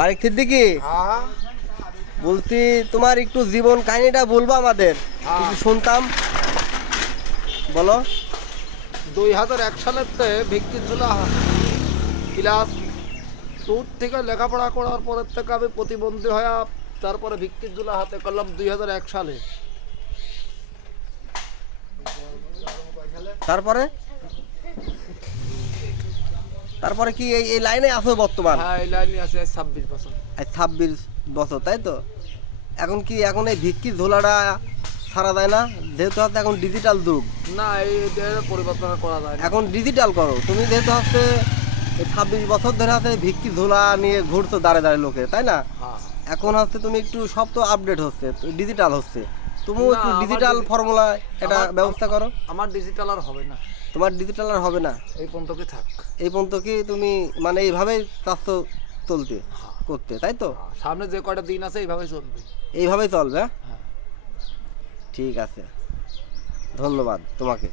বারিক সিদ্দিকী, হ্যাঁ বলছি তোমার একটু জীবন কাহিনীটা বলবো আমাদের, একটু শুনতাম, বলো। 2001 সালেতে ভিক্টিজুলা ক্লাস 2 থেকে লেখাপড়া করার পরের থেকে আমি প্রতিবন্ধী হয়ে তারপরে ভিক্টিজুলা হাতে করলাম 2001 সালে। তারপরে তারপরে কি এই এই লাইনে আছো বর্তমান? হ্যাঁ এই লাইনে আছে 26 বছর। 26 বছর, তাই তো? এখন কি এখন এই ভিক্ষি ঝোলাটা ছাড়া যায় না, যেহেতু হচ্ছে এখন ডিজিটাল যুগ? না এই পরিবর্তন করা যায় না। এখন ডিজিটাল করো তুমি, যেহেতু হচ্ছে এই 26 বছর ধরে হচ্ছে ভিক্ষি ঝোলা নিয়ে ঘুরছো দাঁড়ে দাঁড়ে লোকে, তাই না? হ্যাঁ এখন হচ্ছে তুমি একটু সব তো আপডেট হচ্ছে, ডিজিটাল হচ্ছে, তুমিও না, একটু আমার ডিজিটাল ফর্মুলা এটা ব্যবস্থা করো। আমার ডিজিটাল আর হবে না, তোমার ডিজিটাল আর হবে না? এই পর্যন্ত কি থাক। এই পর্যন্ত কি তুমি মানে এইভাবেই চাচ্ছ চলতে করতে, তাই তো? সামনে যে কয়টা দিন আছে এইভাবেই চলবে। এইভাবেই চলবে, হ্যাঁ? হ্যাঁ ঠিক আছে, ধন্যবাদ তোমাকে।